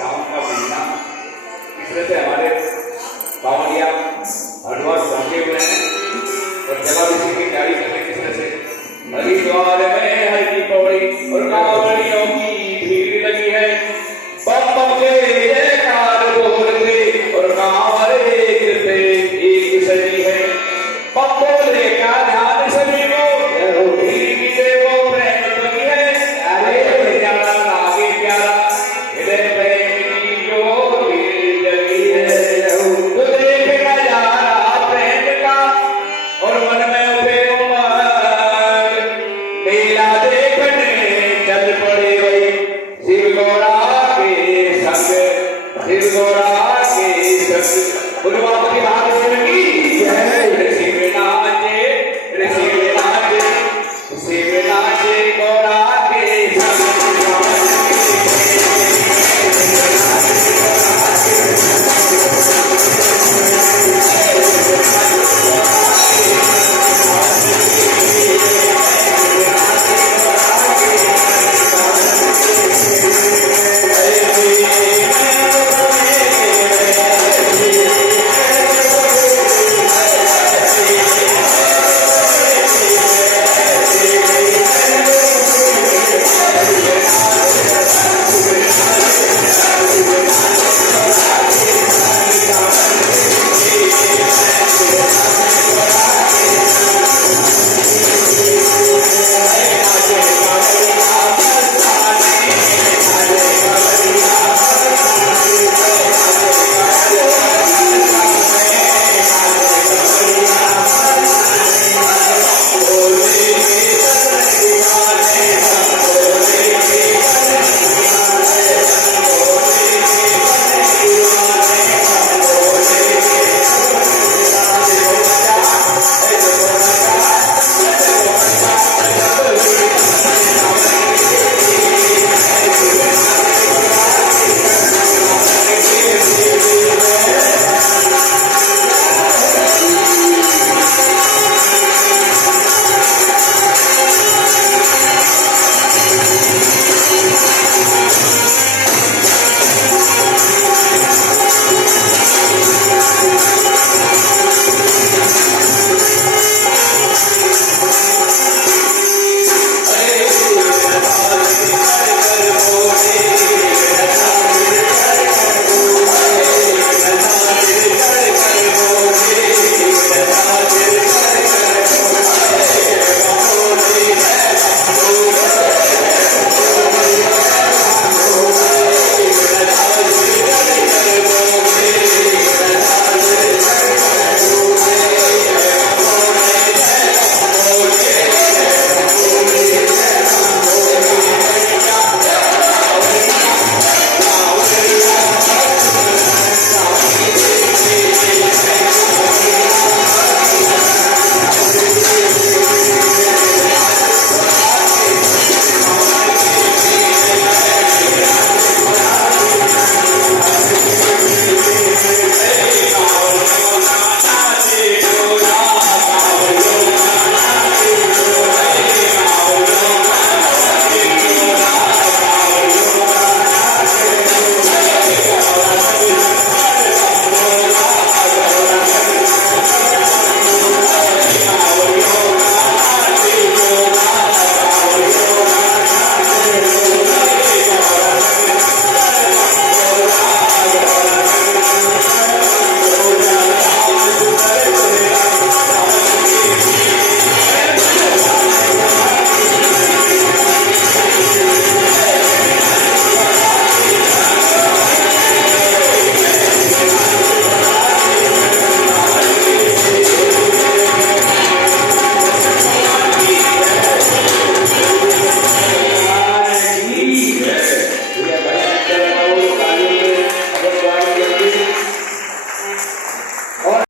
सावन का महीना इस तरह से हमारे बावलिया हरिद्वार पहुंचे हुए हैं और जलाभिषेक की तैयारी कर रहे हैं। किस तरह से हरिद्वार में हरि की पौड़ी और कांवड़ियों की भीड़ लगी है, बम बम के जयकार बोलते और कांवड़े गिरते एक सजी है। बम बोले का ध्यान सभी को धीरे देवो प्रेम लगी है। अरे प्यारा लागे प्यारा हृदय प्रेम की ज्योति जगी है। तो देख नजारा प्रेम का और मन में उठे उमंग, मेला देखने चल पड़े वही शिव गौरा के संग। शिव गौरा